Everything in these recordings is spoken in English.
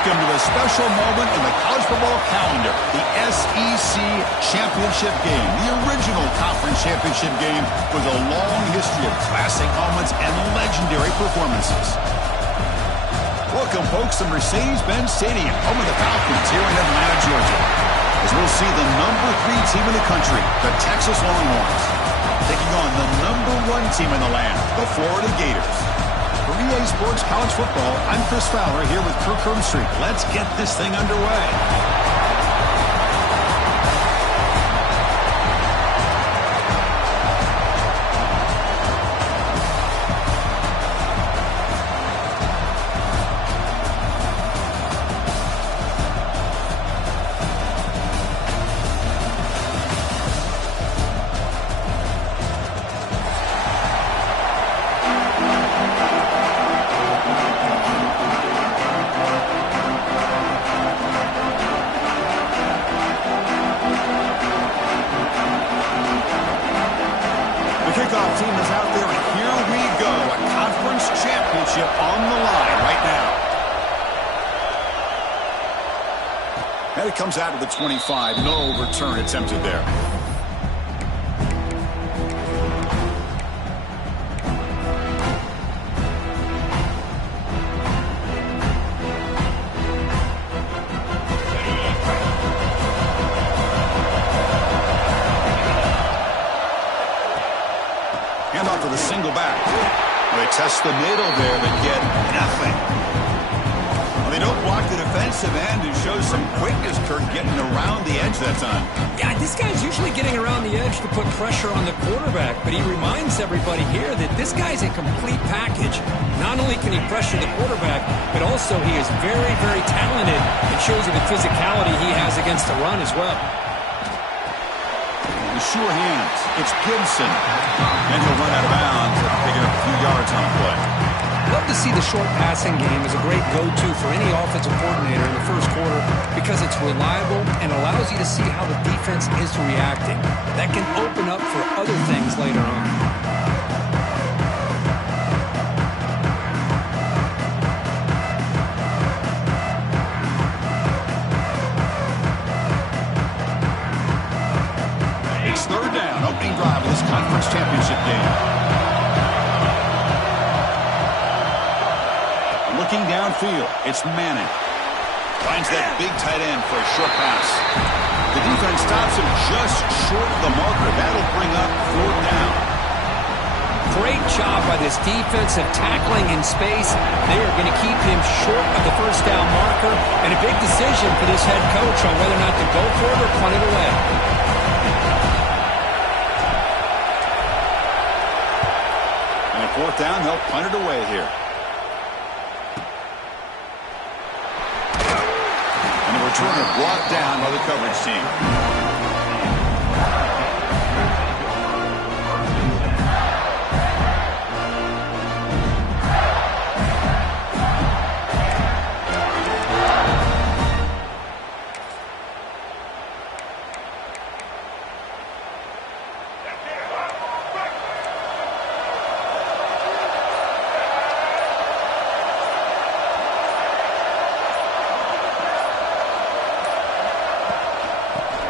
Welcome to the special moment in the college football calendar, the SEC Championship Game, the original conference championship game with a long history of classic moments and legendary performances. Welcome, folks, to Mercedes-Benz Stadium, home of the Falcons here in Atlanta, Georgia, as we'll see the #3 team in the country, the Texas Longhorns, taking on the #1 team in the land, the Florida Gators. For EA Sports College Football, I'm Chris Fowler here with Kirk Herbstreit. Let's get this thing underway. Kickoff team is out there, and here we go. A conference championship on the line right now. And it comes out of the 25. No return attempted there. Handoff to the single back. They test the middle there, but get nothing. Well, they don't block the defensive end and show some quickness, Kirk, getting around the edge that time. Yeah, this guy's usually getting around the edge to put pressure on the quarterback, but he reminds everybody here that this guy's a complete package. Not only can he pressure the quarterback, but also he is very, very talented and shows you the physicality he has against the run as well. Sure hands. It's Gibson. And he'll run out of bounds and pick up a few yards on the play. Love to see the short passing game as a great go-to for any offensive coordinator in the first quarter because it's reliable and allows you to see how the defense is reacting. That can open up for other things later on. Third down, opening drive of this conference championship game. Looking downfield, it's Manning. Finds that big tight end for a short pass. The defense stops him just short of the marker. That'll bring up 4th down. Great job by this defensive tackling in space. They are going to keep him short of the 1st down marker, and a big decision for this head coach on whether or not to go for it or punt it away. And 4th down, they'll punt it away here. And the returner brought down by the coverage team.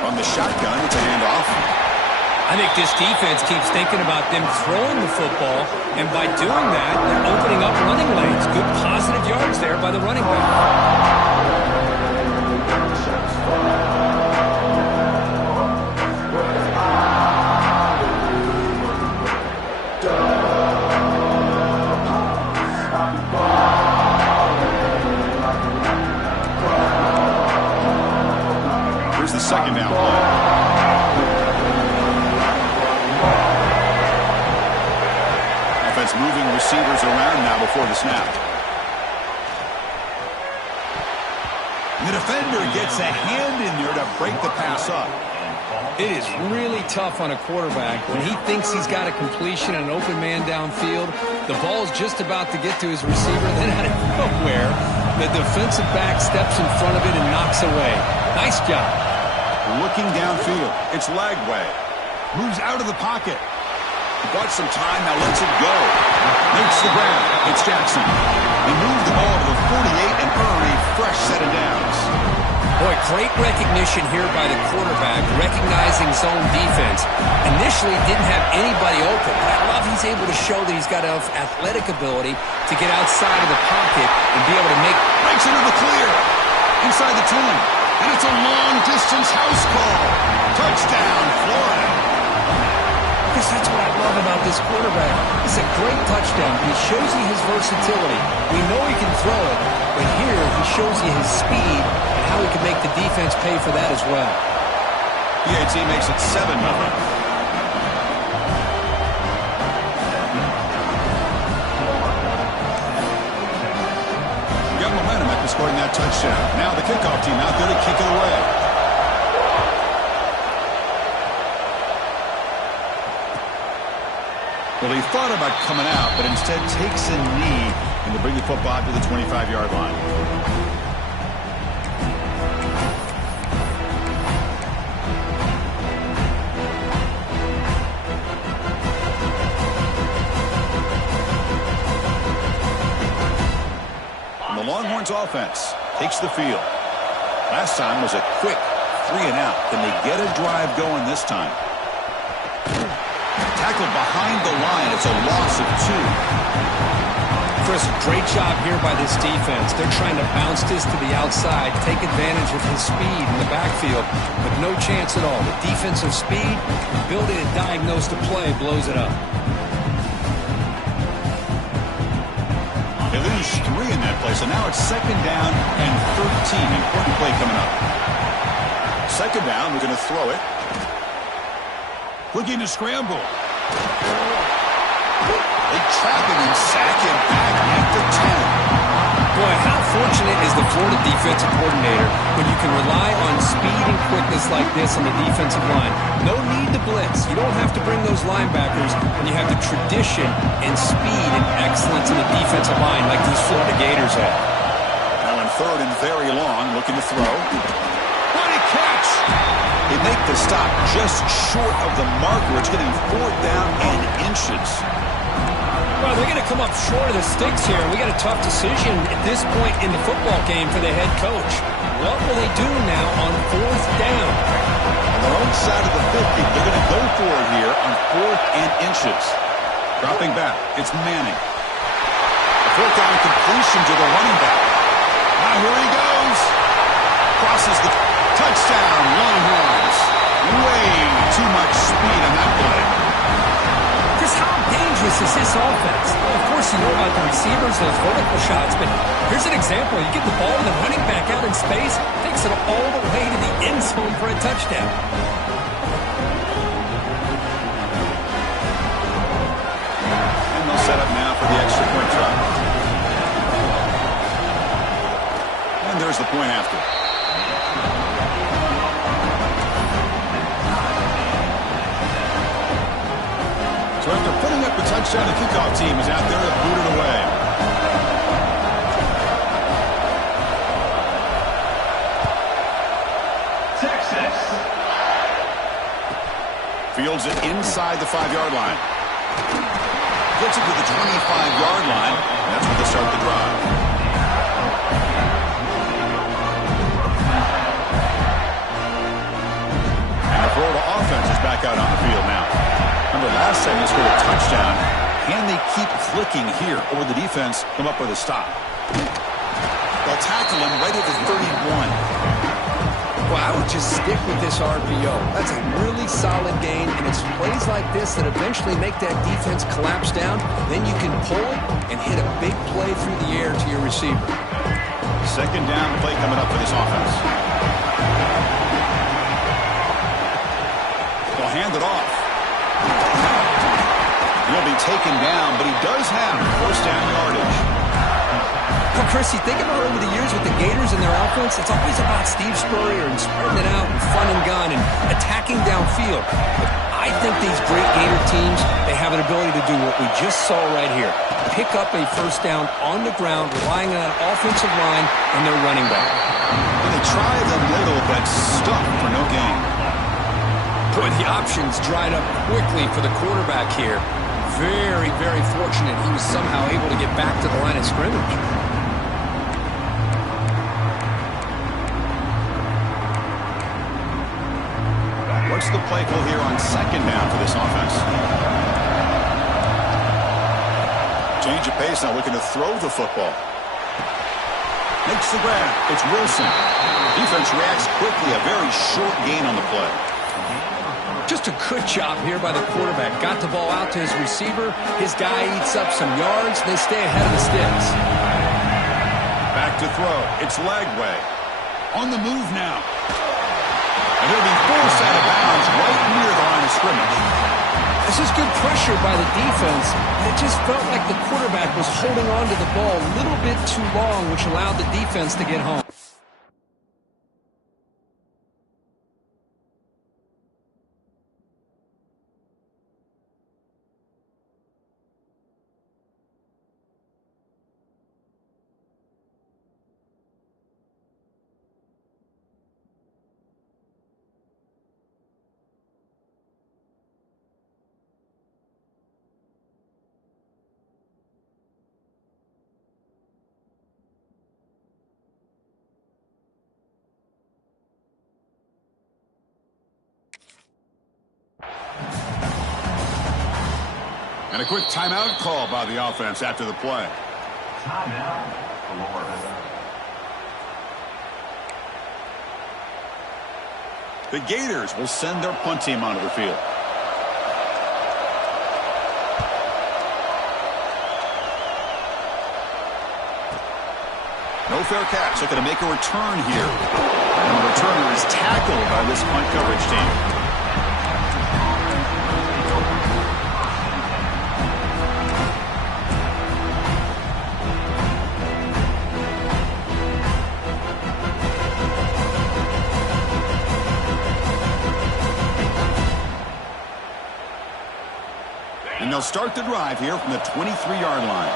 From the shotgun, it's a handoff. I think this defense keeps thinking about them throwing the football, and by doing that, they're opening up running lanes. Good positive yards there by the running back. Here's the 2nd down play. Offense moving receivers around now before the snap. The defender gets a hand in there to break the pass up. It is really tough on a quarterback when he thinks he's got a completion and an open man downfield. The ball's just about to get to his receiver, then out of nowhere, the defensive back steps in front of it and knocks away. Nice job. Looking downfield, it's Lagway. Moves out of the pocket. Bought some time, now lets it go. Makes the grab. It's Jackson. He moved the ball to the 48 and earned a fresh set of downs. Boy, great recognition here by the quarterback, recognizing zone defense. Initially didn't have anybody open, but I love he's able to show that he's got enough athletic ability to get outside of the pocket and be able to make... Breaks into the clear. Inside the 10. And it's a long-distance house call. Touchdown, Florida. Because that's what I love about this quarterback. It's a great touchdown. He shows you his versatility. We know he can throw it, but here he shows you his speed and how he can make the defense pay for that as well. PAT makes it 7-0. Got momentum after scoring that touchdown. Now the kickoff team out there to kick it away. Well, he thought about coming out, but instead takes a knee and to bring the football to the 25-yard line. And the Longhorns offense takes the field. Last time was a quick 3-and-out. Can they get a drive going this time? Tackled behind the line. It's a loss of 2. Chris, great job here by this defense. They're trying to bounce this to the outside, take advantage of his speed in the backfield, but no chance at all. The defensive speed, ability to diagnose the play, blows it up. They lose 3 in that play, so now it's 2nd down and 13. Important play coming up. 2nd down, we're going to throw it. Looking to scramble. They trap him and sack him back at the 10. Boy, how fortunate is the Florida defensive coordinator when you can rely on speed and quickness like this on the defensive line. No need to blitz. You don't have to bring those linebackers when you have the tradition and speed and excellence in the defensive line like these Florida Gators have. Now in 3rd and very long, looking to throw. What a catch! They make the stop just short of the marker. It's going to be 4th down and inches. Well, they're going to come up short of the sticks here. We got a tough decision at this point in the football game for the head coach. What will they do now on 4th down? On their own side of the 50, they're going to go for it here on 4th and inches. Dropping back, it's Manning. A 4th down completion to the running back. Now here he goes. Crosses the touchdown, Longhorns. Way too much speed on that play. Chris, how dangerous is this offense? Of course, you know about the receivers, those vertical shots, but here's an example. You get the ball to the running back out in space, takes it all the way to the end zone for a touchdown. And they'll set up now for the extra point try. And there's the point after. So after putting up the touchdown, the kickoff team is out there to boot it away. Texas. Fields it inside the 5-yard line. Gets it to the 25-yard line. And that's where they start the drive. And the Florida offense is back out on the field now. Remember, last time they scored a touchdown. Can they keep clicking here, or the defense come up with a stop? They'll tackle him right at the 31. Well, I would just stick with this RPO. That's a really solid gain, and it's plays like this that eventually make that defense collapse down. Then you can pull it and hit a big play through the air to your receiver. 2nd down play coming up for this offense. They'll hand it off. He'll be taken down, but he does have 1st down yardage. Well, Chris, you think about over the years with the Gators and their offense, it's always about Steve Spurrier and spreading it out and fun and gun and attacking downfield. But I think these great Gator teams, they have an ability to do what we just saw right here. Pick up a 1st down on the ground, relying on that offensive line and their running back. And they try the middle, but stuck for no gain. Boy, the options dried up quickly for the quarterback here. Very, very fortunate he was somehow able to get back to the line of scrimmage. starts the play call here on second down for this offense. Change of pace now, looking to throw the football. Makes the grab. It's Wilson. Defense reacts quickly. A very short gain on the play. Just a good job here by the quarterback. Got the ball out to his receiver. His guy eats up some yards. They stay ahead of the sticks. Back to throw. It's Lagway. On the move now. And he'll be forced out of bounds right near the line of scrimmage. This is good pressure by the defense. It just felt like the quarterback was holding on to the ball a little bit too long, which allowed the defense to get home. And a quick timeout call by the offense after the play. Timeout. The Gators will send their punt team onto the field. No fair catch. Looking to make a return here. And the returner is tackled by this punt coverage team. And they'll start the drive here from the 23-yard line.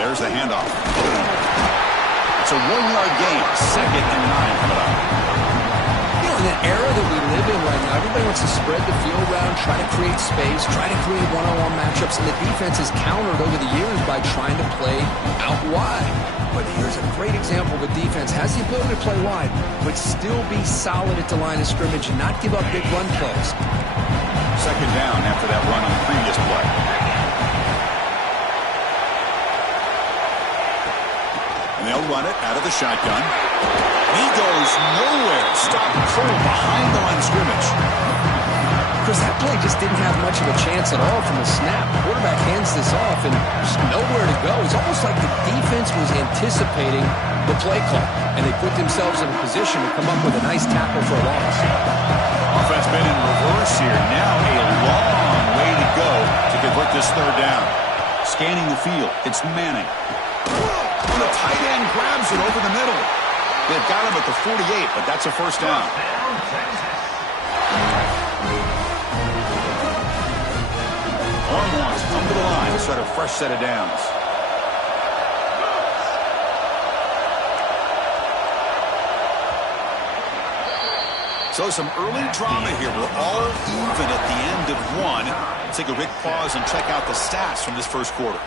There's the handoff. It's a 1-yard gain. 2nd and 9 coming up. You know, in the era that we live in right now, everybody wants to spread the field around, try to create space, try to create one-on-one matchups, and the defense has countered over the years by trying to play out wide. But here's a great example of a defense has the ability to play wide, but still be solid at the line of scrimmage and not give up big run plays. 2nd down after that run on the previous play. And they'll run it out of the shotgun. He goes nowhere. Stop cold behind the line of scrimmage. Chris, that play just didn't have much of a chance at all from the snap. The quarterback hands this off and just nowhere to go. It's almost like the defense was anticipating the play call, and they put themselves in a position to come up with a nice tackle for a loss. Offense been in reverse here. Now a long way to go to convert this 3rd down. Scanning the field. It's Manning. And the tight end grabs it over the middle. They've got him at the 48, but that's a 1st down. Longhorns come to the line to start a fresh set of downs. So some early drama here. We're all even at the end of 1. Let's take a quick pause and check out the stats from this first quarter.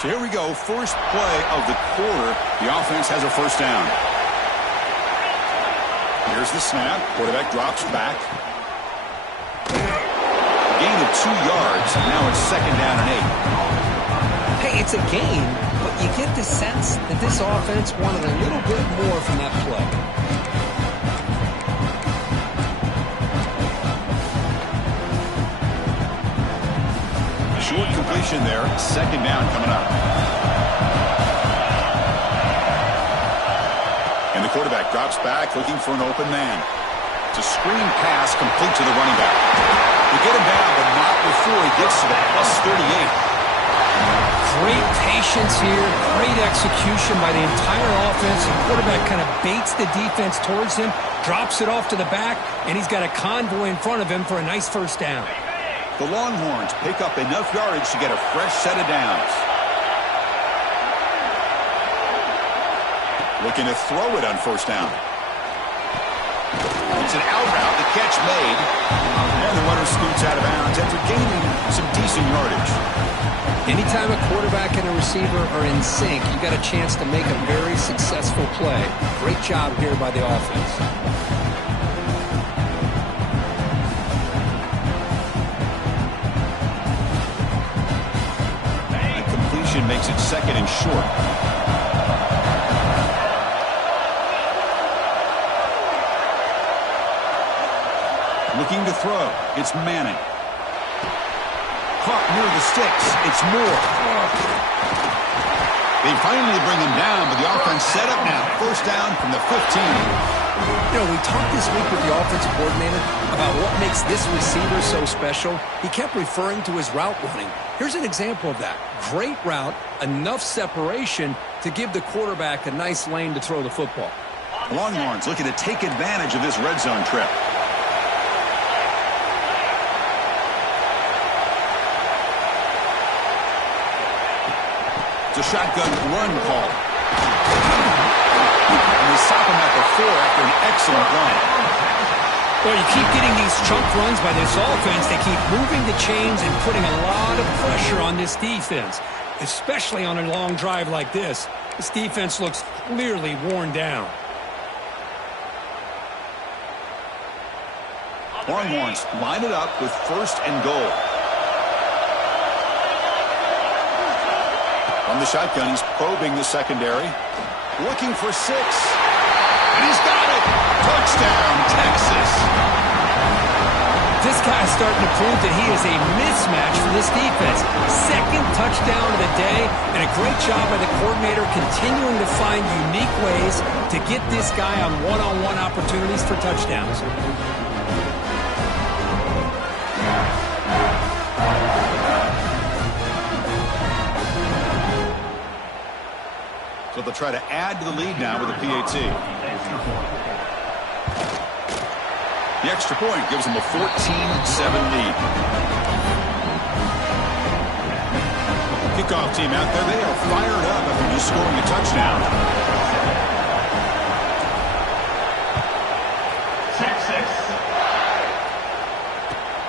So here we go, first play of the quarter. The offense has a 1st down. Here's the snap. Quarterback drops back. Gain of 2 yards, and now it's 2nd down and 8. Hey, it's a gain, but you get the sense that this offense wanted a little bit more from that play. Short completion there. 2nd down coming up. And the quarterback drops back looking for an open man. It's a screen pass complete to the running back. They get him down, but not before he gets to the +38. Great patience here. Great execution by the entire offense. The quarterback kind of baits the defense towards him, drops it off to the back, and he's got a convoy in front of him for a nice 1st down. The Longhorns pick up enough yardage to get a fresh set of downs. Looking to throw it on first down. It's an out route. The catch made. And the runner scoots out of bounds after gaining some decent yardage. Anytime a quarterback and a receiver are in sync, you got a chance to make a very successful play. Great job here by the offense. That completion makes it second and short. Looking to throw. It's Manning. Caught near the sticks. It's Moore. They finally bring him down, but the offense set up now. First down from the 15. You know, we talked this week with the offensive coordinator about what makes this receiver so special. He kept referring to his route running. Here's an example of that. Great route, enough separation to give the quarterback a nice lane to throw the football. Longhorns looking to take advantage of this red zone trip. It's a shotgun run call. And they stop him at the 4 after an excellent run. Well, you keep getting these chunk runs by this offense. They keep moving the chains and putting a lot of pressure on this defense, especially on a long drive like this. This defense looks clearly worn down. Longhorns line it up with first and goal. From the shotgun, he's probing the secondary. Looking for 6. And he's got it! Touchdown, Texas! This guy's starting to prove that he is a mismatch for this defense. Second touchdown of the day, and a great job by the coordinator continuing to find unique ways to get this guy on one-on-one opportunities for touchdowns. So they'll try to add to the lead now with a PAT. The extra point gives them a 14-7 lead. Kickoff team out there, they are fired up after just scoring a touchdown. 6-6.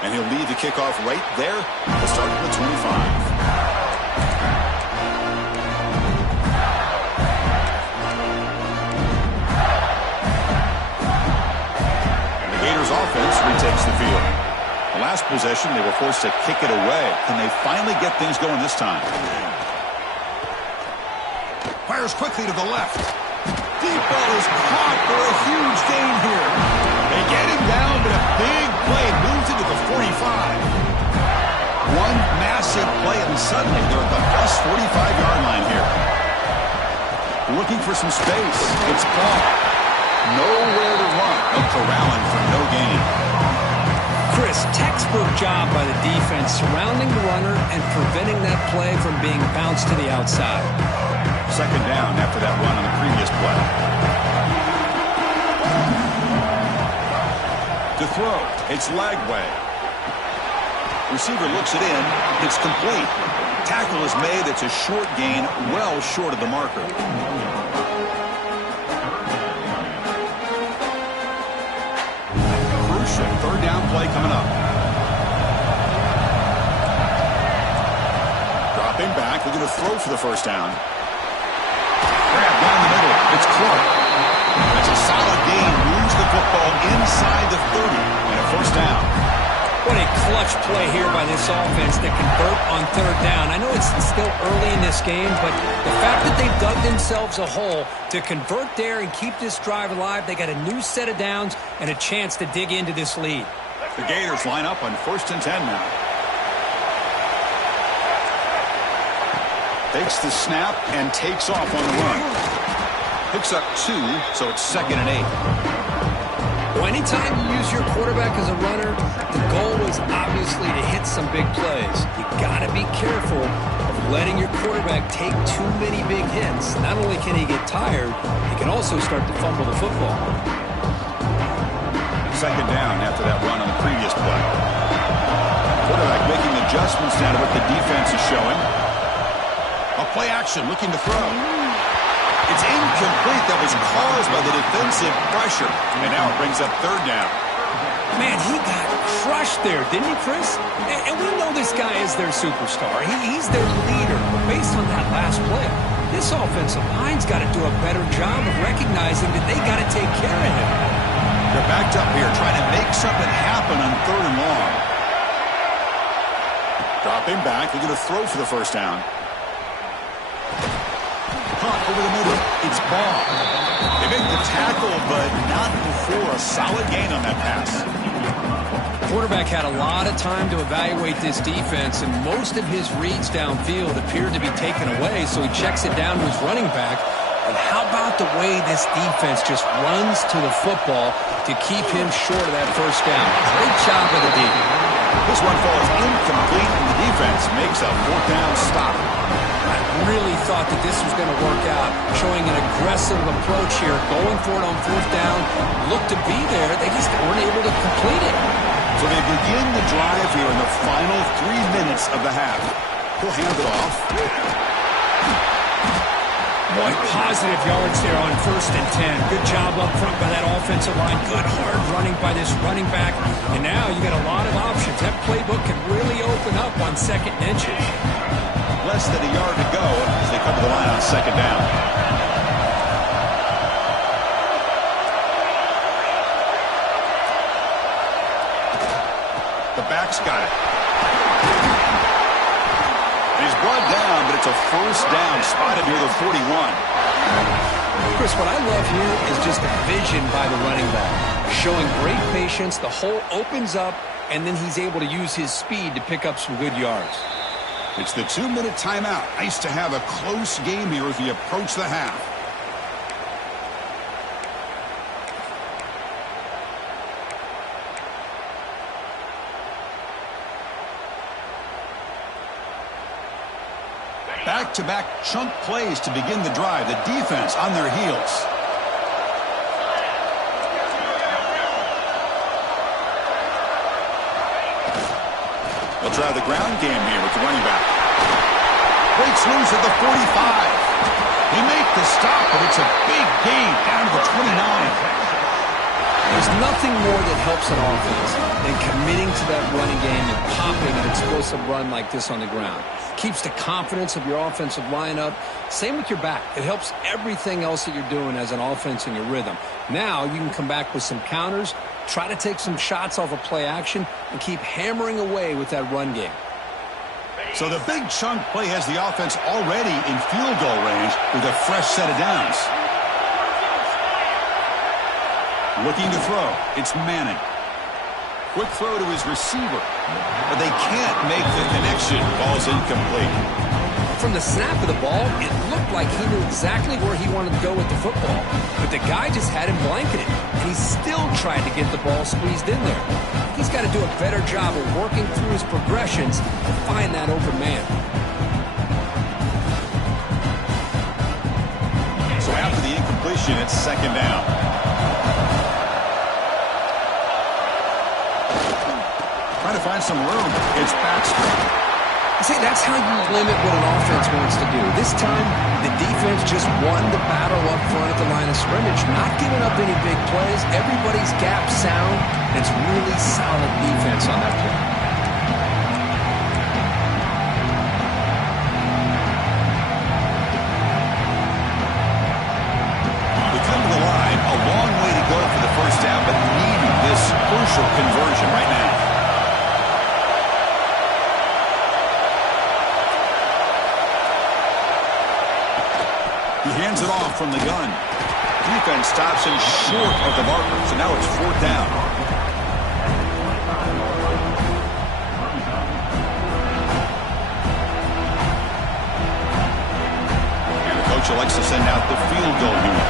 And he'll lead the kickoff right there. We'll start at the 25. Gators offense retakes the field. The last possession, they were forced to kick it away. Can they finally get things going this time? Fires quickly to the left. Deep ball is caught for a huge gain here. They get him down, but a big play moves into the 45. One massive play, and suddenly they're at the plus 45-yard line here. Looking for some space. It's caught. Nowhere to run, but corralling for no gain. Chris, textbook job by the defense surrounding the runner and preventing that play from being bounced to the outside. Second down after that run on the previous play. To throw, it's Lagway. Receiver looks it in, it's complete. Tackle is made, it's a short gain, well short of the marker. Third down play coming up. Dropping back, looking to throw for the first down. Grab down the middle. It's Clark. That's a solid gain. Moves the football inside the 30 and a first down. What a clutch play here by this offense to convert on third down. I know it's still early in this game, but the fact that they've dug themselves a hole to convert there and keep this drive alive, they got a new set of downs and a chance to dig into this lead. The Gators line up on 1st and 10 now. Takes the snap and takes off on the run. Picks up 2, so it's 2nd and 8. Well, anytime you use your quarterback as a runner, the goal is obviously to hit some big plays. You got to be careful of letting your quarterback take too many big hits. Not only can he get tired, he can also start to fumble the football. Second down after that run on the previous play. Quarterback making adjustments now to what the defense is showing. A play action, looking to throw. It's incomplete. That was caused by the defensive pressure. And now it brings up third down. Man, he got crushed there, didn't he, Chris? And we know this guy is their superstar. He's their leader. But based on that last play, this offensive line's got to do a better job of recognizing that they got to take care of him. They're backed up here trying to make something happen on third and long. Dropping back. They're going to throw for the first down. Hunt over the middle. It's Ball. They make the tackle, but not before a solid gain on that pass. Quarterback had a lot of time to evaluate this defense, and most of his reads downfield appeared to be taken away, so he checks it down to his running back. And how about the way this defense just runs to the football to keep him short of that first down? Great job of the D. This one falls incomplete, and the defense makes a fourth down stop. I really thought that this was going to work out, showing an aggressive approach here, going for it on fourth down, looked to be there. They just weren't able to complete it. So they begin the drive here in the final 3 minutes of the half. He'll hand it off. Boy, positive yards there on 1st and 10. Good job up front by that offensive line. Good hard running by this running back. And now you got a lot of options. That playbook can really open up on 2nd and inches. Less than a yard to go as they come to the line on 2nd down. The back's got it. He's brought down, but it's a first down spotted near the 41. Chris, what I love here is just the vision by the running back. Showing great patience, the hole opens up, and then he's able to use his speed to pick up some good yards. It's the 2-minute timeout. Nice to have a close game here as we approach the half. Back-to-back chunk plays to begin the drive. The defense on their heels. They'll try the ground game here with the running back. Breaks loose at the 45. They make the stop, but it's a big gain down to the 29. There's nothing more that helps an offense than committing to that running game and popping an explosive run like this on the ground. Keeps the confidence of your offensive lineup. Same with your back. It helps everything else that you're doing as an offense in your rhythm. Now you can come back with some counters, try to take some shots off of play action, and keep hammering away with that run game. So the big chunk play has the offense already in field goal range with a fresh set of downs. Looking to throw. It's Manning. Quick throw to his receiver. But they can't make the connection. Ball's incomplete. From the snap of the ball, it looked like he knew exactly where he wanted to go with the football. But the guy just had him blanketed. And he still tried to get the ball squeezed in there. He's got to do a better job of working through his progressions to find that open man. So after the incompletion, it's 2nd down. Trying to find some room. It's Baxter. See, that's how you limit what an offense wants to do. This time, the defense just won the battle up front at the line of scrimmage, not giving up any big plays. Everybody's gap sound. It's really solid defense on that play. We come to the line, a long way to go for the first down, but needing this crucial conversion right now. He hands it off from the gun. Defense stops him short of the marker, so now it's 4th down. And the coach elects to send out the field goal unit.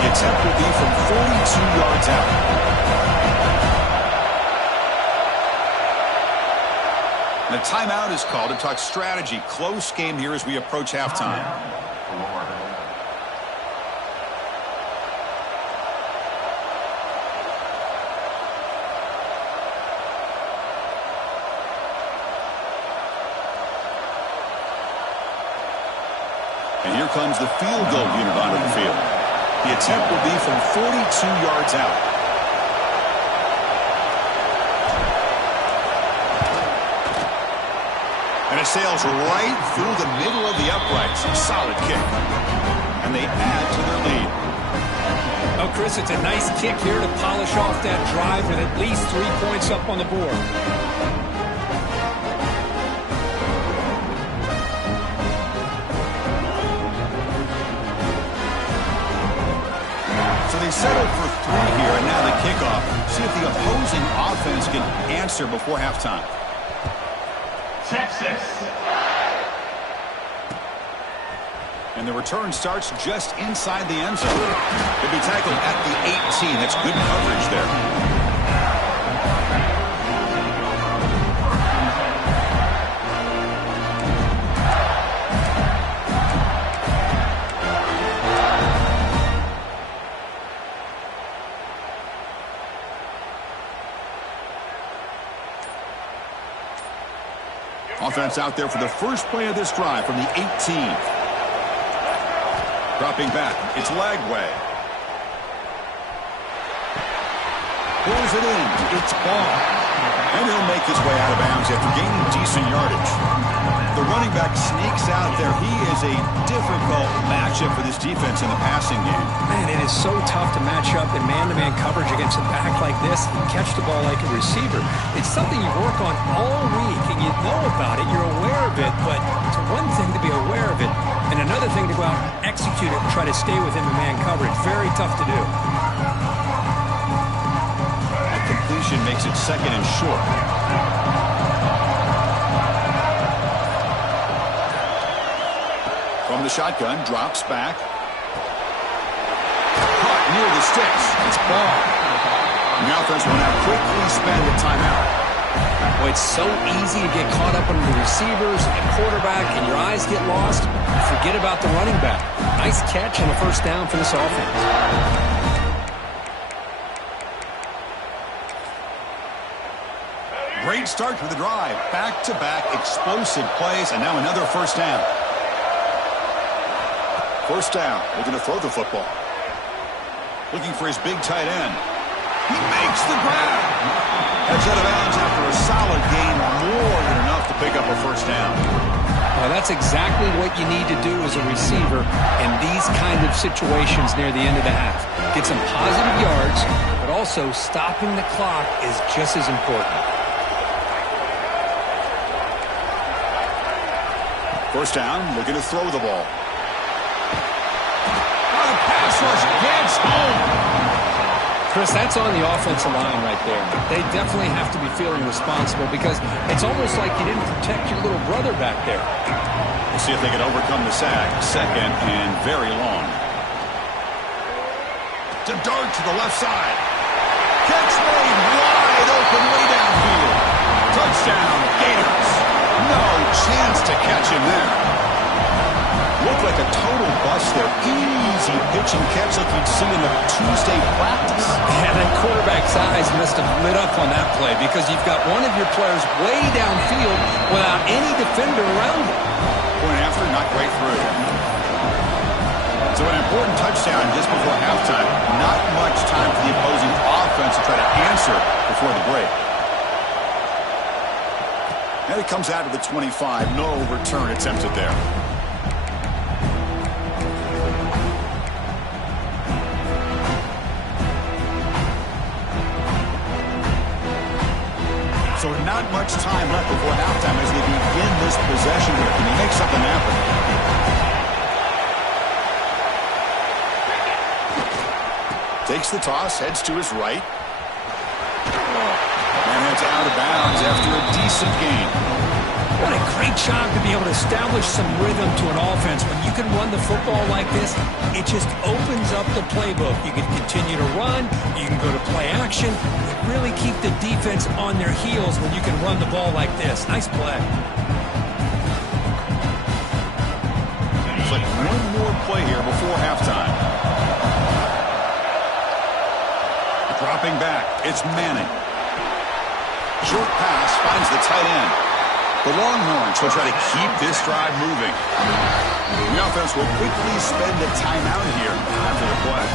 The attempt will be from 42 yards out. And a timeout is called to talk strategy. Close game here as we approach halftime. And here comes the field goal unit onto the field. The attempt will be from 42 yards out. And it sails right through the middle of the uprights. Solid kick. And they add to their lead. Oh, Chris, it's a nice kick here to polish off that drive with at least 3 points up on the board. So they settled for 3 here, and now the kickoff. See if the opposing offense can answer before halftime. Texas. And the return starts just inside the end zone. He'll be tackled at the 18. That's good coverage there. Offense out there for the first play of this drive from the 18. Dropping back, it's Lagway. Pulls it in, it's ball. And he'll make his way out of bounds after gaining decent yardage. The running back sneaks out there. He is a difficult matchup for this defense in the passing game. Man, it is so tough to match up in man-to-man coverage against a back like this and catch the ball like a receiver. It's something you work on all week, and you know about it, you're aware of it, but it's one thing to be aware of it, and another thing to go out and execute it and try to stay within the man coverage. Very tough to do. That completion makes it second and short. From the shotgun, drops back. Caught near the sticks. It's ball. And the offense will now quickly spend a timeout. Boy, it's so easy to get caught up under the receivers and the quarterback, and your eyes get lost. Forget about the running back. Nice catch and a first down for this offense. Great start to the drive. Back-to-back explosive plays, and now another first down. First down, looking to throw the football. Looking for his big tight end. He makes the grab. Heads out of bounds after a solid gain, more than enough to pick up a first down. Well, that's exactly what you need to do as a receiver in these kind of situations near the end of the half. Get some positive yards, but also stopping the clock is just as important. First down, looking to throw the ball. The pass rush gets home. Chris, that's on the offensive line right there. They definitely have to be feeling responsible because it's almost like you didn't protect your little brother back there. We'll see if they can overcome the sack. Second and very long. To dart to the left side. Catch made wide open way downfield. Touchdown, Gators. No chance to catch him there. Looked like a total bust there. Easy pitch and catch like you'd see in the Tuesday practice. Yeah, that quarterback's eyes must have lit up on that play because you've got one of your players way downfield without any defender around him. Point after, not quite through. So an important touchdown just before halftime. Not much time for the opposing offense to try to answer before the break. And it comes out of the 25. No return attempted there. So not much time left before halftime as they begin this possession here. Can he make something happen? Takes the toss, heads to his right. And it's out of bounds after a decent gain. What a great job to be able to establish some rhythm to an offense. When you can run the football like this, it just opens up the playbook. You can continue to run. You can go to play action. Really keep the defense on their heels when you can run the ball like this. Nice play. It's like one more play here before halftime. Dropping back, it's Manning. Short pass finds the tight end. The Longhorns will try to keep this drive moving. The offense will quickly spend a timeout here after the play.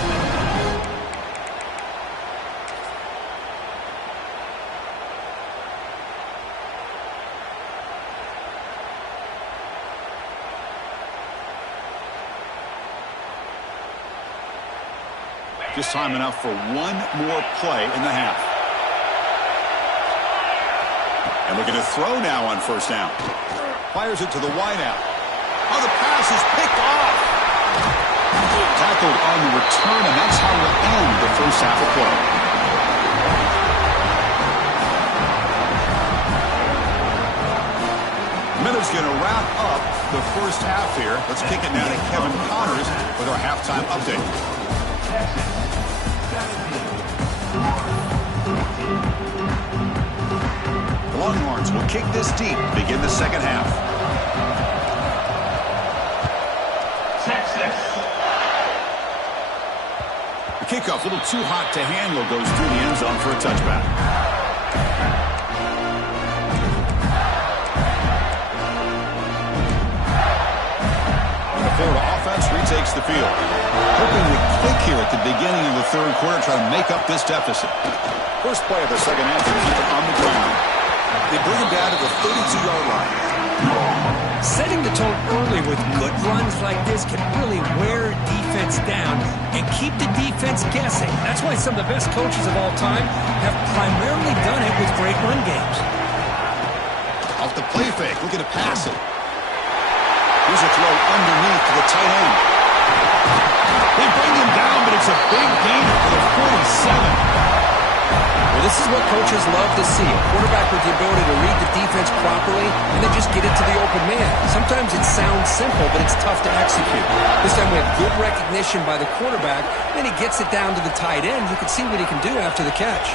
Just time enough for one more play in the half. And looking to throw now on first down. Fires it to the wideout. Oh, the pass is picked off. Tackled on the return, and that's how we'll end the first half of play. Miller's going to wrap up the first half here. Let's kick it now to Kevin Connors with our halftime update. The Longhorns will kick this deep to begin the second half. The kickoff, a little too hot to handle, goes through the end zone for a touchback. And the Florida offense retakes the field. Hoping to click here at the beginning of the third quarter, try to make up this deficit. First play of the second half to keep it on the ground. They bring him down to the 32-yard line. Setting the tone early with good runs like this can really wear defense down and keep the defense guessing. That's why some of the best coaches of all time have primarily done it with great run games. Off the play fake, looking to pass it. Here's a throw underneath to the tight end. They bring him down, but it's a big gain for the 47. Well, this is what coaches love to see. A quarterback with the ability to read the defense properly and then just get it to the open man. Sometimes it sounds simple, but it's tough to execute. This time we have good recognition by the quarterback. Then he gets it down to the tight end. You can see what he can do after the catch.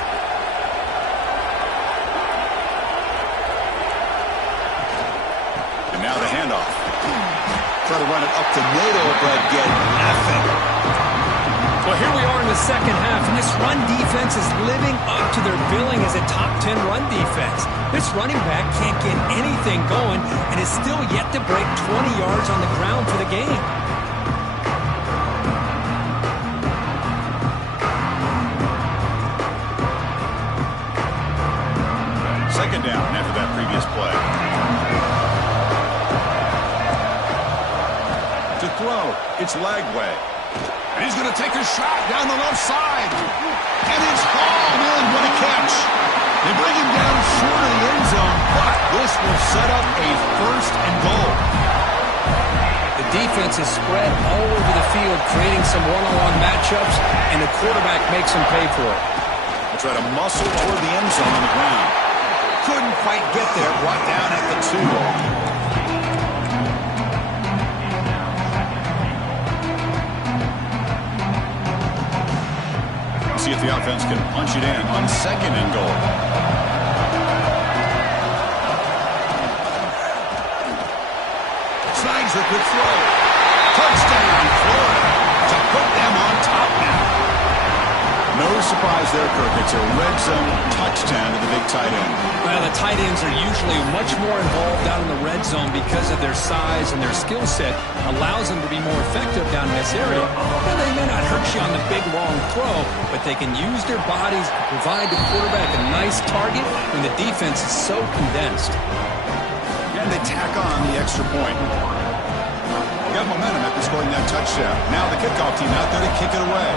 And now the handoff. Try to run it up to Nato, but get nothing. Well, here we are in the second half, and this run defense is living up to their billing as a top 10 run defense. This running back can't get anything going and is still yet to break 20 yards on the ground for the game. Second down after that previous play. To throw, it's Lagway. And he's going to take a shot down the left side. And it's hauled in. What a catch. They bring him down short of the end zone, but this will set up a first and goal. The defense is spread all over the field, creating some one-on-one matchups, and the quarterback makes them pay for it. They try to muscle toward the end zone on the ground. Couldn't quite get there. Brought down at the 2. See if the offense can punch it in on second and goal. Slides a good throw. Touchdown, Florida, to put them on top now. No surprise there, Kirk. It's a red zone touchdown to the big tight end. Well, the tight ends are usually much more involved down in the red zone because of their size and their skill set allows them to be more effective down in this area. Now, they may not hurt you on the big, long throw, but they can use their bodies to provide the quarterback a nice target when the defense is so condensed. And they tack on the extra point. Got momentum after scoring that touchdown. Now the kickoff team out there to kick it away.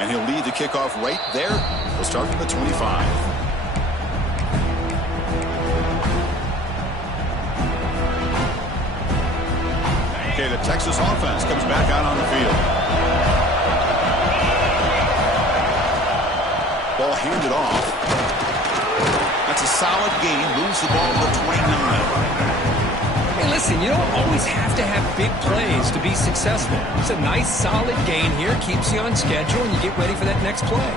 And he'll lead the kickoff right there. We'll start from the 25. Okay, the Texas offense comes back out on the field. Ball handed off. That's a solid gain. Moves the ball to the 29. Hey, listen, you don't always have to have big plays to be successful. It's a nice, solid gain here. Keeps you on schedule, and you get ready for that next play.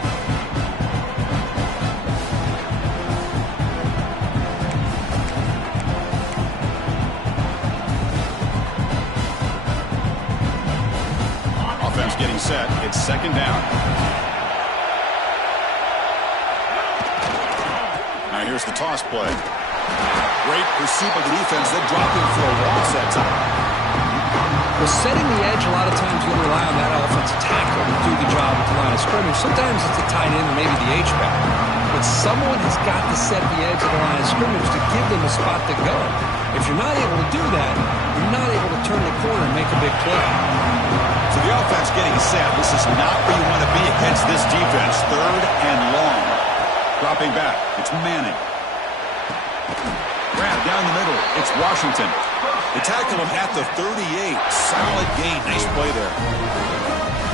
Offense getting set. It's second down. Now here's the toss play. Great pursuit by the defense. Then dropping for a loss that time. Well, setting the edge, a lot of times you'll rely on that offensive tackle to do the job at the line of scrimmage. Sometimes it's a tight end or maybe the H-back. But someone has got to set the edge of the line of scrimmage to give them a spot to go. If you're not able to do that, you're not able to turn the corner and make a big play. So the offense getting set. This is not where you want to be against this defense. 3rd and long. Dropping back. It's Manning. Grab down the middle. It's Washington. They tackle him at the 38. Solid gain. Nice play there.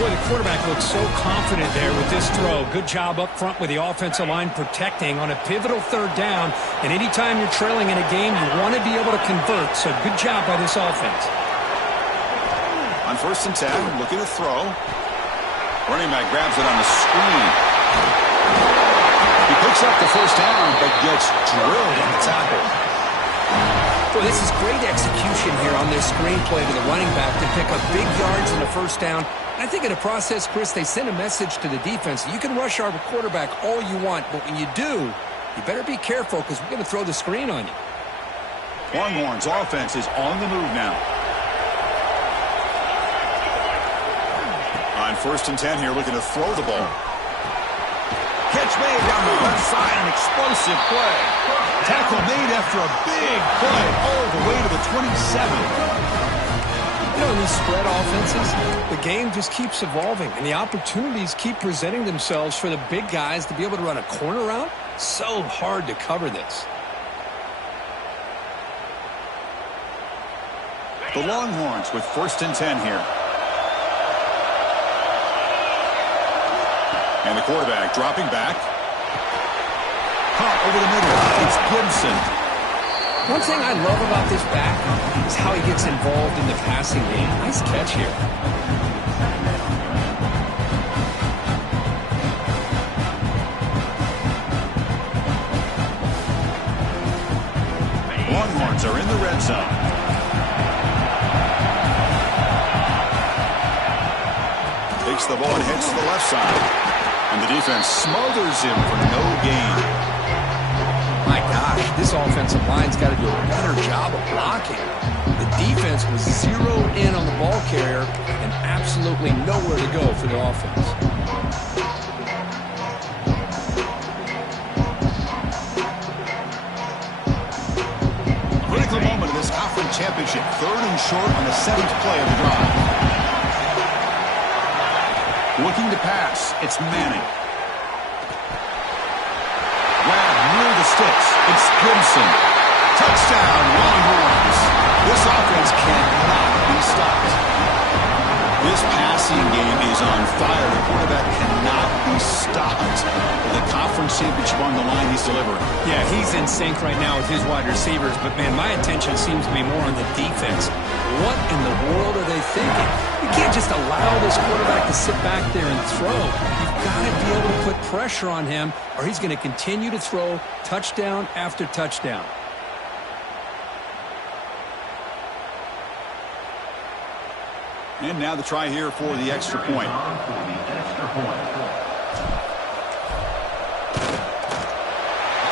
Boy, the quarterback looks so confident there with this throw. Good job up front with the offensive line protecting on a pivotal 3rd down. And anytime you're trailing in a game, you want to be able to convert. So good job by this offense. On 1st and 10, looking to throw. Running back grabs it on the screen. He picks up the 1st down, but gets drilled on the tackle. Well, this is great execution here on this screenplay to the running back to pick up big yards in the 1st down. I think in the process, Chris, they send a message to the defense. You can rush our quarterback all you want, but when you do, you better be careful because we're going to throw the screen on you. Longhorns offense is on the move now. On 1st and 10 here, looking to throw the ball. Catch made down the left side, an explosive play. Tackle made after a big play all the way to the 27. You know, in these spread offenses, the game just keeps evolving, and the opportunities keep presenting themselves for the big guys to be able to run a corner route. So hard to cover this. The Longhorns with 1st and 10 here. And the quarterback dropping back. Caught over the middle. It's Gibson. One thing I love about this back is how he gets involved in the passing game. Nice catch here. Longhorns are in the red zone. Takes the ball and heads to the left side. And the defense smothers him for no gain. My gosh, this offensive line's got to do a better job of blocking. The defense was zeroed in on the ball carrier and absolutely nowhere to go for the offense. Critical moment of this conference championship. 3rd and short on the 7th play of the drive. Looking to pass. It's Manning. Grab near the sticks. It's Gibson. Touchdown, Longhorns. This offense cannot be stopped. This passing game is on fire. The quarterback cannot be stopped. With the conference championship on the line, he's delivering. Yeah, he's in sync right now with his wide receivers. But, man, my attention seems to be more on the defense. What in the world are they thinking? You can't just allow this quarterback to sit back there and throw. You've got to be able to put pressure on him, or he's going to continue to throw touchdown after touchdown. And now the try here for the extra point.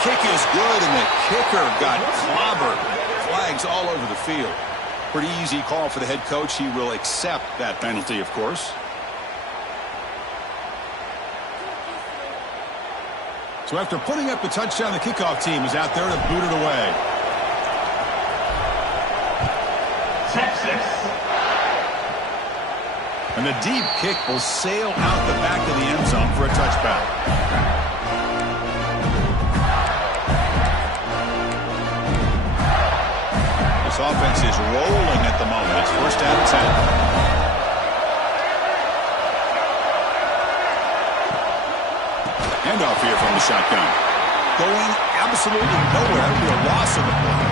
Kick is good, and the kicker got clobbered. Flags all over the field. Pretty easy call for the head coach. He will accept that penalty, of course. So after putting up the touchdown, the kickoff team is out there to boot it away. And the deep kick will sail out the back of the end zone for a touchback. This offense is rolling at the moment. It's 1st down and 10. Handoff here from the shotgun. Going absolutely nowhere. That'll be a loss of the play.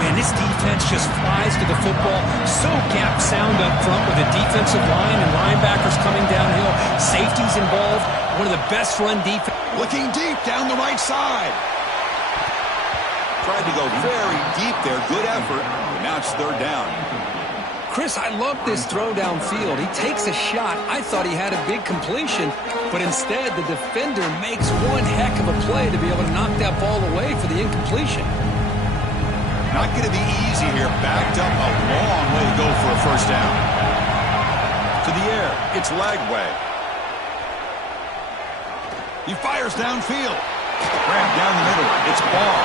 Man, this defense just flies to the football. So gap sound up front with the defensive line and linebackers coming downhill. Safeties involved. One of the best run defense. Looking deep down the right side. Tried to go very deep there. Good effort. But now it's 3rd down. Chris, I love this throw downfield. He takes a shot. I thought he had a big completion, but instead the defender makes one heck of a play to be able to knock that ball away for the incompletion. Not going to be easy here. Backed up a long way to go for a first down. To the air, it's Lagway. He fires downfield. Grabbed down the middle. It's Ball.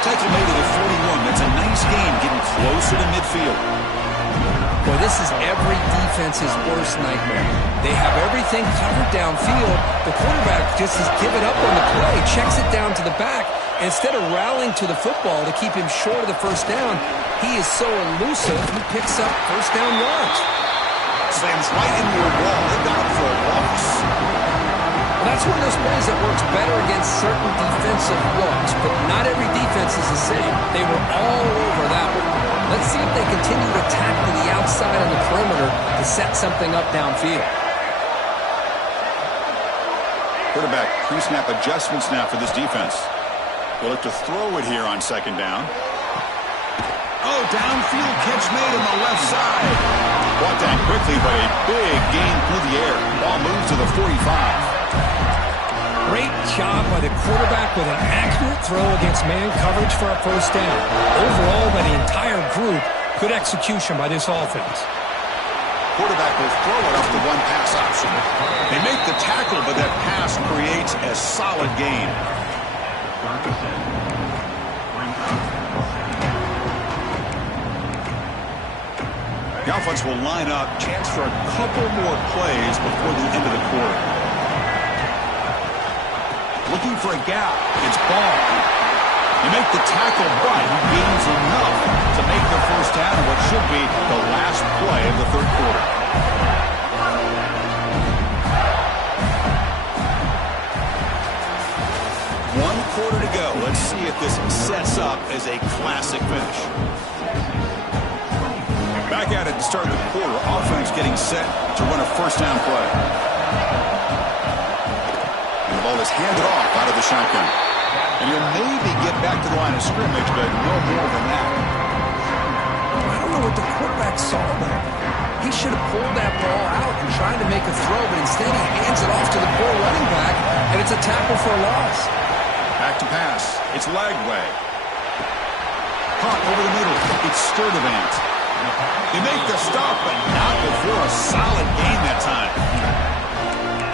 Tackle made at the 41. That's a nice gain, getting closer to midfield. Boy, this is every defense's worst nightmare. They have everything covered downfield. The quarterback just has given up on the play, checks it down to the back. Instead of rallying to the football to keep him short of the first down, he is so elusive, he picks up first down yards. Slams right into a wall. They got him for a loss. Well, that's one of those plays that works better against certain defensive looks, but not every defense is the same. They were all over that one. Let's see if they continue to attack to the outside of the perimeter to set something up downfield. Quarterback pre-snap adjustments now for this defense. They'll look to throw it here on second down. Oh, downfield catch made on the left side. Brought down quickly, but a big gain through the air. Ball moves to the 45. Great job by the quarterback with an accurate throw against man coverage for a first down. Overall, by the entire group, good execution by this offense. Quarterback will throw it off the one pass option. They make the tackle, but that pass creates a solid gain. The offense will line up, chance for a couple more plays before the end of the quarter. Looking for a gap. It's Ball. You make the tackle, but he gains enough to make the first down in what should be the last play of the third quarter. One quarter to go. Let's see if this sets up as a classic finish. Back at it to start the quarter. Offense getting set to run a first down play. And the ball is handed off out of the shotgun. And he'll maybe get back to the line of scrimmage, but no more than that. I don't know what the quarterback saw there. He should have pulled that ball out and tried to make a throw, but instead he hands it off to the poor running back, and it's a tackle for a loss. Back to pass. It's Lagway. Caught over the middle. It's Sturdivant. They make the stop, but not before a solid gain that time.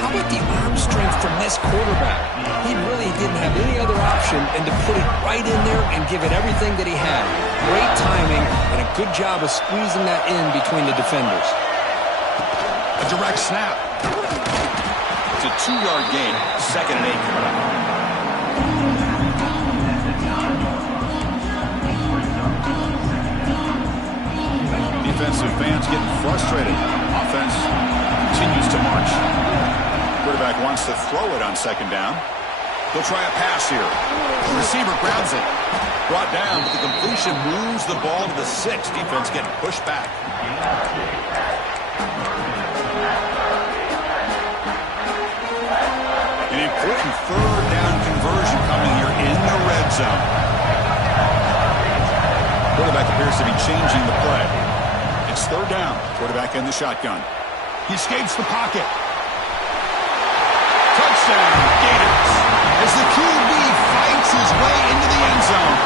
How about the arm strength from this quarterback? He really didn't have any other option than to put it right in there and give it everything that he had. Great timing and a good job of squeezing that in between the defenders. A direct snap. It's a 2-yard gain. 2nd and 8. Defensive fans getting frustrated. Offense continues to march. Quarterback wants to throw it on second down. He'll try a pass here. The receiver grabs it. Brought down, but the completion moves the ball to the 6. Defense getting pushed back. An important third down conversion coming here in the red zone. Quarterback appears to be changing the play. It's third down. Quarterback in the shotgun. He escapes the pocket. Touchdown, Gators. As the QB fights his way into the end zone.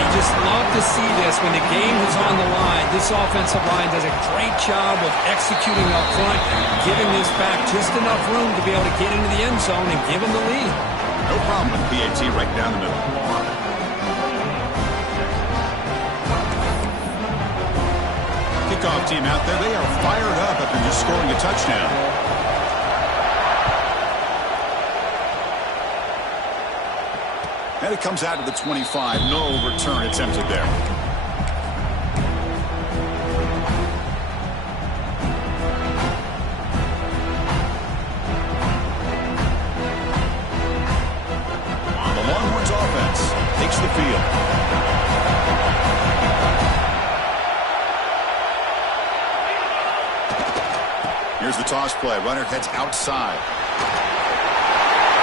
You just love to see this when the game is on the line. This offensive line does a great job of executing up front, giving this back just enough room to be able to get into the end zone and give him the lead. No problem with PAT right down the middle. Kickoff team out there, they are fired up after just scoring a touchdown. And it comes out of the 25. No return attempted there. The Longhorns offense takes the field. Here's the toss play. Runner heads outside.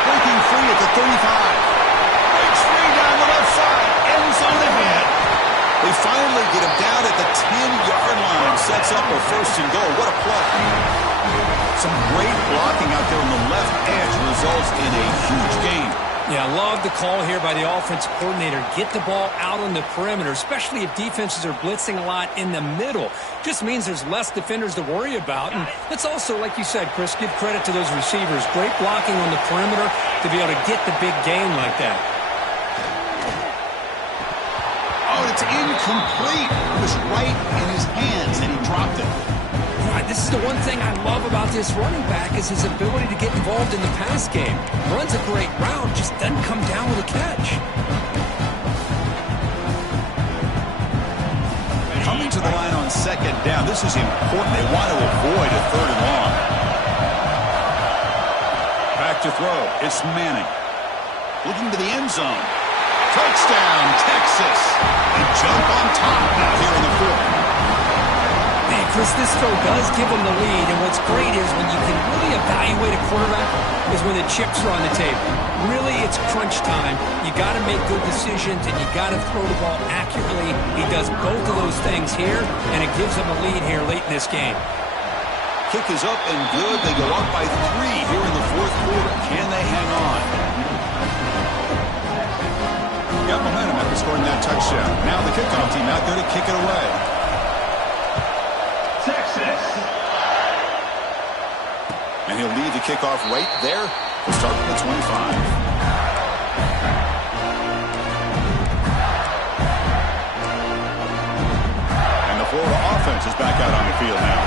Breaking free at the 35. Breaks free down the left side. End zone ahead. They finally get him down at the 10-yard line. Sets up a first and goal. What a play. Some great blocking out there on the left edge results in a huge gain. Yeah, I love the call here by the offensive coordinator. Get the ball out on the perimeter, especially if defenses are blitzing a lot in the middle. Just means there's less defenders to worry about. And let's also, like you said, Chris, give credit to those receivers. Great blocking on the perimeter to be able to get the big gain like that. Oh, it's incomplete. It was right in his hands, and he dropped it. This is the one thing I love about this running back is his ability to get involved in the pass game. Runs a great route, just doesn't come down with a catch. Coming to the line on second down, this is important. They want to avoid a third and long. Back to throw. It's Manning. Looking to the end zone. Touchdown, Texas. They jump on top now here in the fourth. Hey, Chris, this throw does give them the lead, and what's great is when you can really evaluate a quarterback is when the chips are on the table. Really, it's crunch time. You got to make good decisions, and you got to throw the ball accurately. He does both of those things here, and it gives them a lead here late in this game. Kick is up and good. They go up by 3 here in the fourth quarter. Can they hang on? Got momentum after scoring that touchdown. Now the kickoff team out there to kick it away. And he'll leave the kickoff right there. We'll start from the 25. And the Florida offense is back out on the field now.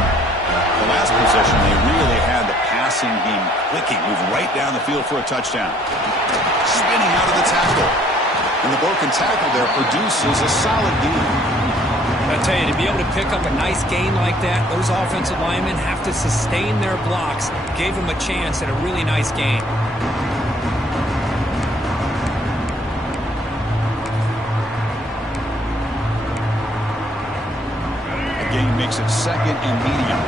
The last possession, they really had the passing game clicking. Move right down the field for a touchdown. Spinning out of the tackle. And the broken tackle there produces a solid gain. I tell you, to be able to pick up a nice gain like that, those offensive linemen have to sustain their blocks. Gave them a chance at a really nice gain. The gain makes it second and medium.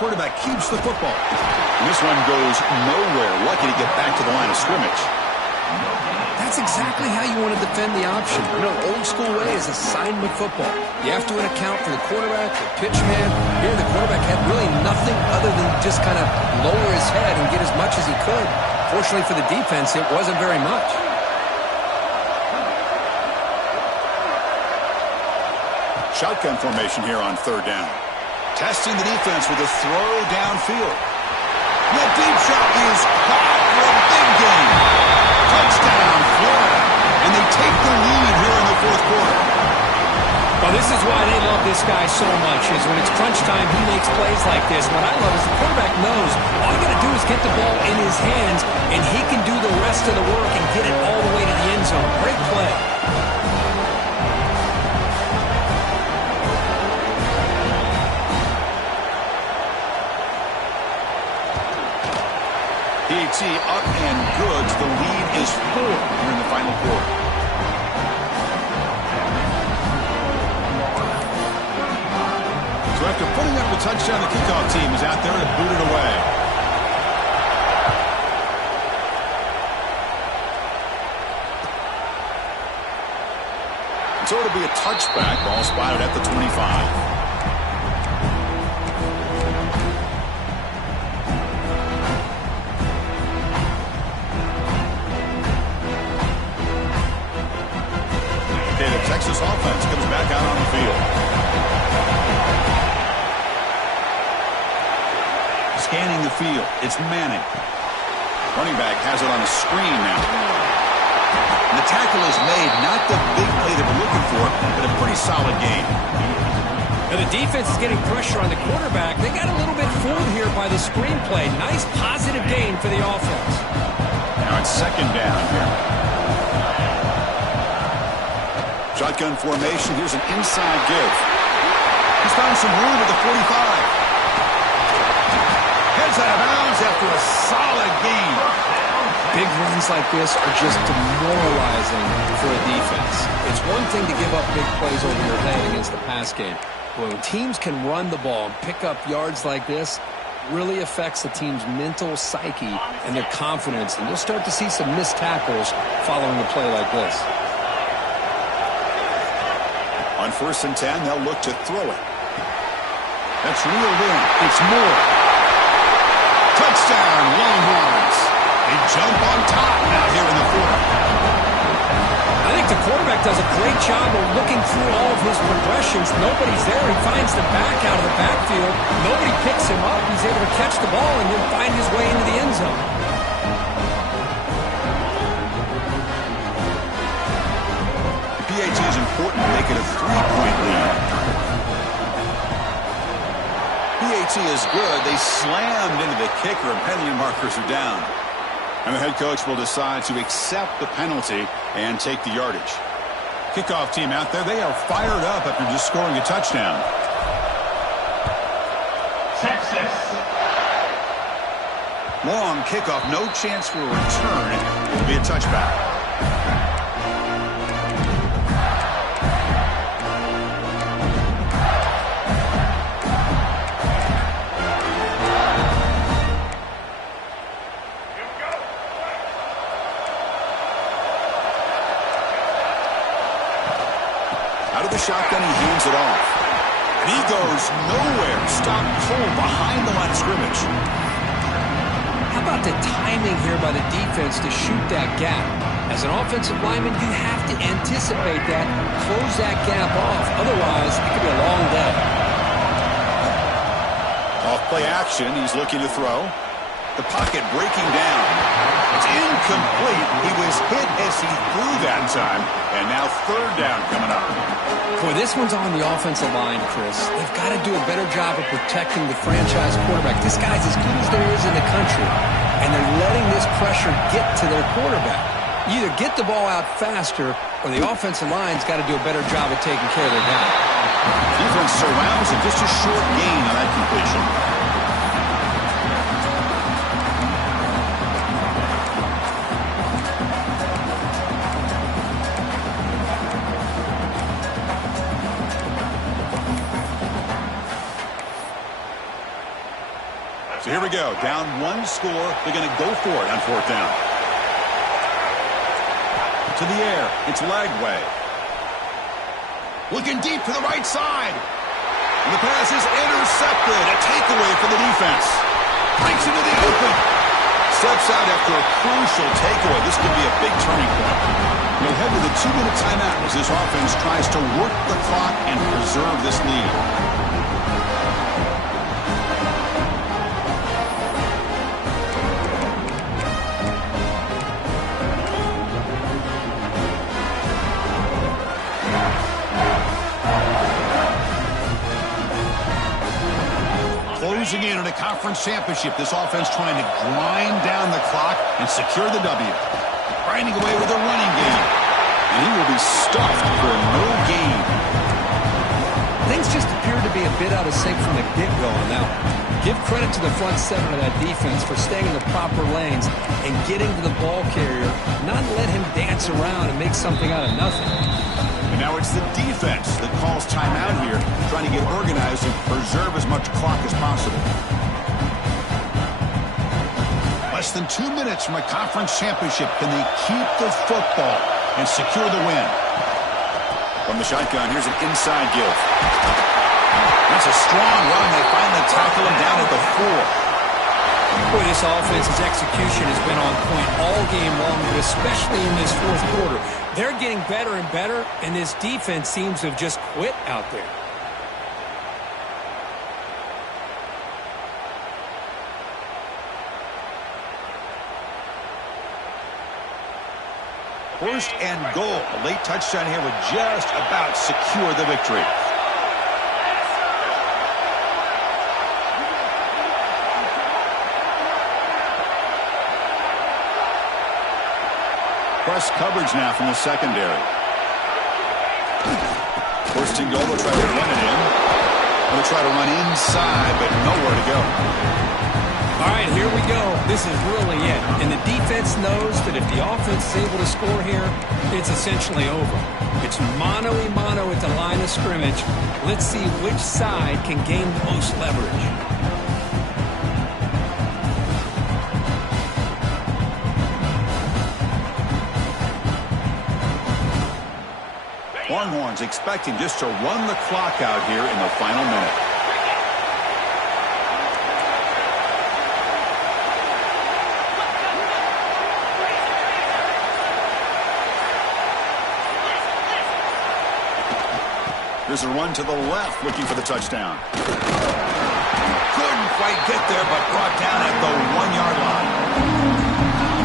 Quarterback keeps the football. And this one goes nowhere. Lucky to get back to the line of scrimmage. That's exactly how you want to defend the option. You know, old school way is assignment football. You have to account for the quarterback, the pitch man. Here, the quarterback had really nothing other than just kind of lower his head and get as much as he could. Fortunately for the defense, it wasn't very much. Shotgun formation here on third down. Testing the defense with a throw downfield. The deep shot is caught for a big gain. Touchdown, Florida. And they take the lead here in the fourth quarter. Well, this is why they love this guy so much, is when it's crunch time, he makes plays like this. What I love is the quarterback knows all you got to do is get the ball in his hands, and he can do the rest of the work and get it all the way to the end zone. Great play. PAT up and good. The lead is 4 here in the final quarter. So after putting up a touchdown, the kickoff team is out there to boot it away. So it'll be a touchback. Ball spotted at the 25. Texas offense comes back out on the field. Scanning the field. It's Manning. Running back has it on a screen now. And the tackle is made. Not the big play that we're looking for, but a pretty solid game. Now the defense is getting pressure on the quarterback. They got a little bit fooled here by the screenplay. Nice positive gain for the offense. Now it's second down here. Shotgun formation. Here's an inside give. He's found some room at the 45. Heads out of bounds after a solid gain. Big runs like this are just demoralizing for a defense. It's one thing to give up big plays over your head against the pass game. But when teams can run the ball and pick up yards like this, really affects the team's mental psyche and their confidence, and you'll start to see some missed tackles following a play like this. On 1st and 10, they'll look to throw it. That's reeled in. It's Moore. Touchdown, Longhorns. They jump on top now here in the 4th. I think the quarterback does a great job of looking through all of his progressions. Nobody's there. He finds the back out of the backfield. Nobody picks him up. He's able to catch the ball and then find his way into the end zone. The PAT is important to make it a 3-point lead. PAT is good. They slammed into the kicker, and penalty markers are down. And the head coach will decide to accept the penalty and take the yardage. Kickoff team out there, they are fired up after just scoring a touchdown. Texas. Long kickoff, no chance for a return. It will be a touchback. Out of the shotgun, he hands it off. And he goes nowhere. Stopped cold behind the line of scrimmage. How about the timing here by the defense to shoot that gap? As an offensive lineman, you have to anticipate that, close that gap off. Otherwise, it could be a long day. Off play action, he's looking to throw. The pocket breaking down. It's incomplete. He was hit as he threw that time. And now 3rd down coming up. Boy, this one's on the offensive line, Chris. They've got to do a better job of protecting the franchise quarterback. This guy's as good as there is in the country, and they're letting this pressure get to their quarterback. You either get the ball out faster, or the offensive line's got to do a better job of taking care of their guy. Defense surrounds him, just a short gain on that completion. So here we go. Down 1 score. They're going to go for it on 4th down. To the air. It's Lagway. Looking deep to the right side. And the pass is intercepted. A takeaway for the defense. Breaks into the open. Steps out after a crucial takeaway. This could be a big turning point. We'll head to the 2-minute timeout as this offense tries to work the clock and preserve this lead. Closing in on a conference championship, this offense trying to grind down the clock and secure the W. Grinding away with a running game. And he will be stuffed for no gain. Things just appear to be a bit out of sync from the get-go on that one. Give credit to the front 7 of that defense for staying in the proper lanes and getting to the ball carrier, not let him dance around and make something out of nothing. And now it's the defense that calls timeout here, trying to get organized and preserve as much clock as possible. Less than 2 minutes from a conference championship. Can they keep the football and secure the win? From the shotgun, here's an inside give. That's a strong run. They finally tackle him down at the 4. Boy, this offense's execution has been on point all game long, but especially in this 4th quarter. They're getting better and better, and this defense seems to have just quit out there. First and goal. A late touchdown here would just about secure the victory. Press coverage now from the secondary. First and goal, they'll try to run it in. They'll try to run inside, but nowhere to go. All right, here we go. This is really it. And the defense knows that if the offense is able to score here, it's essentially over. It's mano-a-mano at the line of scrimmage. Let's see which side can gain the most leverage. Longhorns expecting just to run the clock out here in the final minute. There's a run to the left looking for the touchdown. Couldn't quite get there, but brought down at the 1-yard line.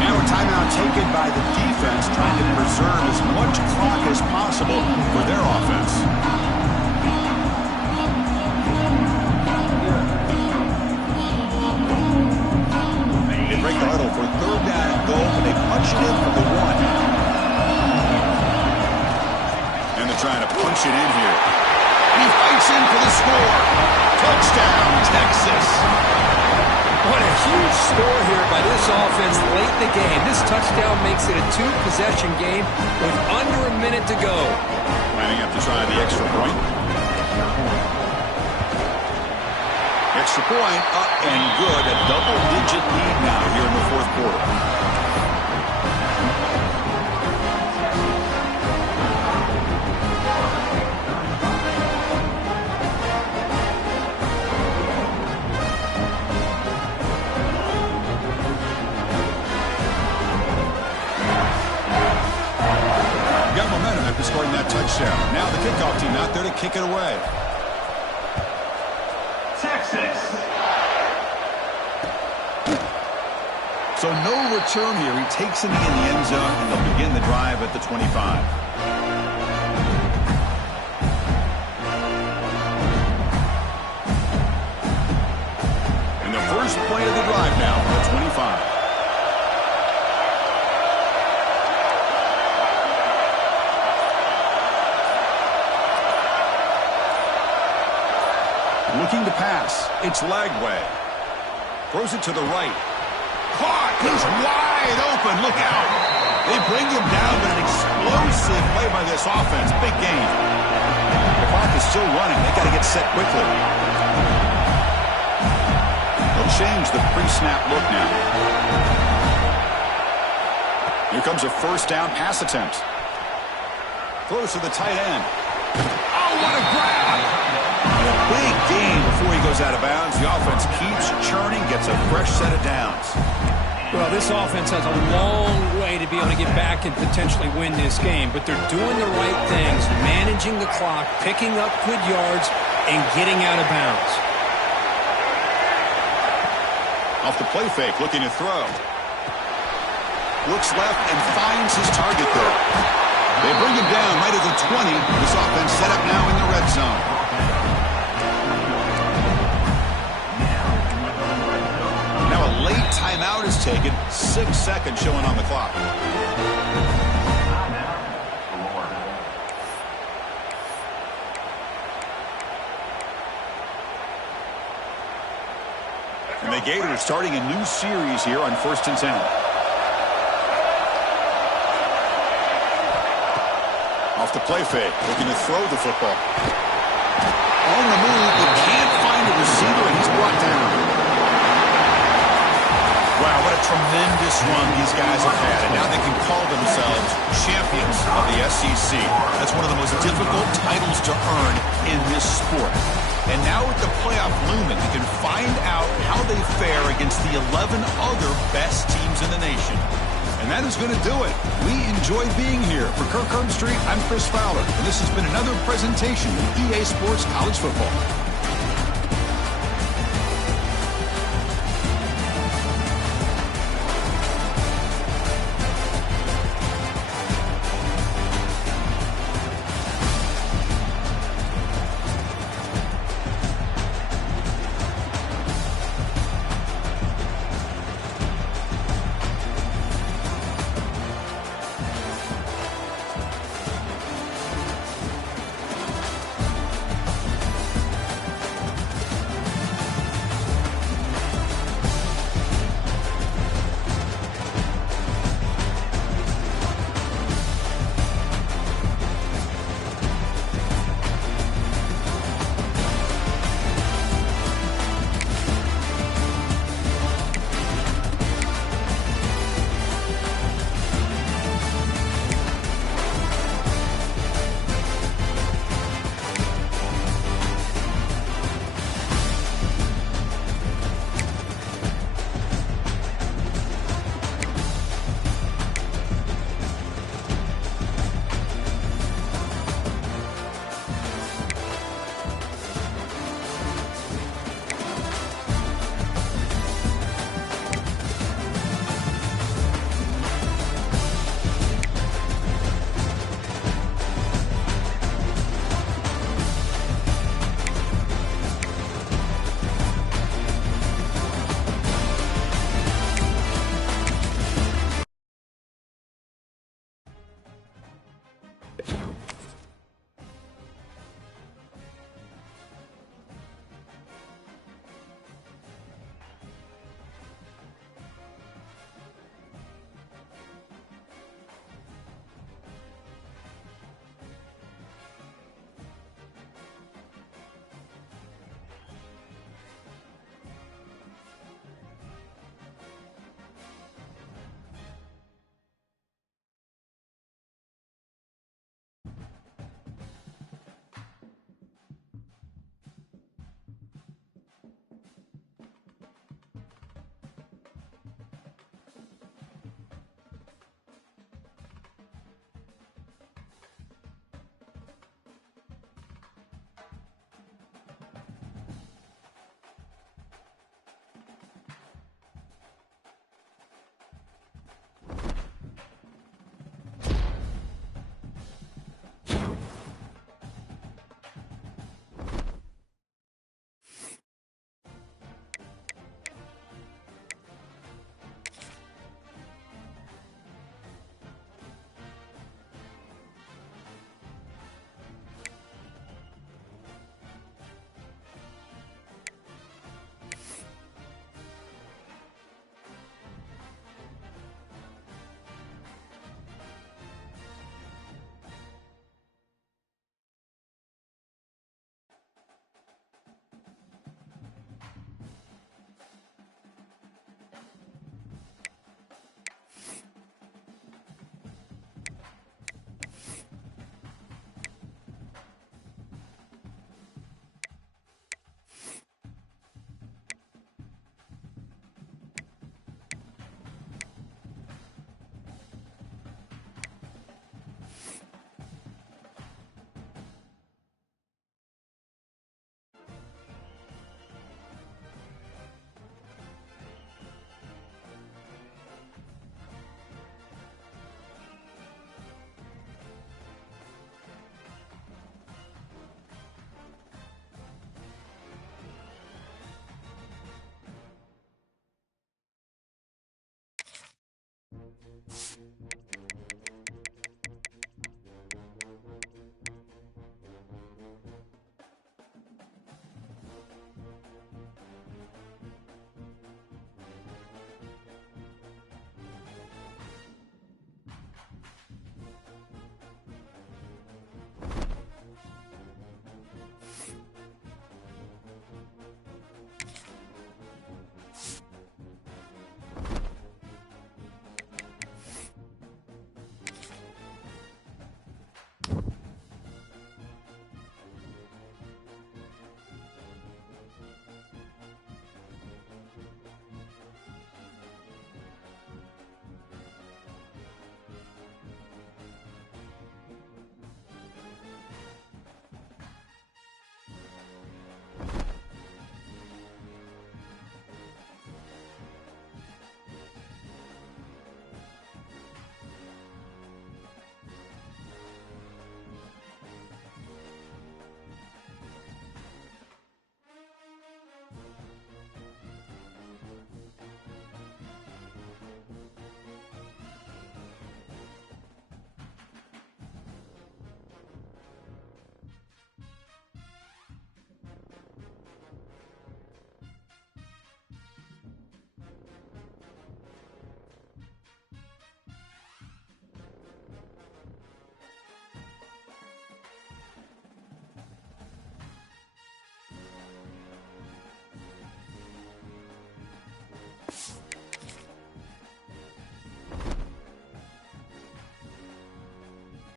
Now a timeout taken by the defense, trying to preserve as much clock as possible for their offense. They break the huddle for 3rd down and goal, but they punch it in from the 1. And they're trying to punch it in here. He fights in for the score. Touchdown, Texas. What a huge score here by this offense late in the game. This touchdown makes it a 2-possession game with under a minute to go. Lining up to try the extra point. Extra point up and good. A double-digit lead now here in the 4th quarter. Scoring that touchdown. Now the kickoff team out there to kick it away. Texas. So no return here. He takes it in the end zone, and they'll begin the drive at the 25. And the first play of the drive now for the 25. Looking to pass. It's Lagway. Throws it to the right. Caught. He's wide open. Look out. They bring him down, but an explosive play by this offense. Big game. The clock is still running. They got to get set quickly. They'll change the pre-snap look now. Here comes a 1st down pass attempt. Throws to the tight end. Oh, what a grab! Big gain before he goes out of bounds. The offense keeps churning, gets a fresh set of downs. Well, this offense has a long way to be able to get back and potentially win this game, but they're doing the right things, managing the clock, picking up good yards, and getting out of bounds. Off the play fake, looking to throw. Looks left and finds his target there. They bring him down right at the 20. This offense set up now in the red zone. Late timeout is taken. 6 seconds showing on the clock. And the Gators starting a new series here on 1st and 10. Off the play fake, looking to throw the football. On the move, but can't find a receiver, and he's brought down. Wow, what a tremendous run these guys have had, and now they can call themselves champions of the SEC. That's one of the most difficult titles to earn in this sport. And now with the playoff looming, we can find out how they fare against the 11 other best teams in the nation. And that is going to do it. We enjoy being here. For Kirk Herbstreit, I'm Chris Fowler, and this has been another presentation of EA Sports College Football.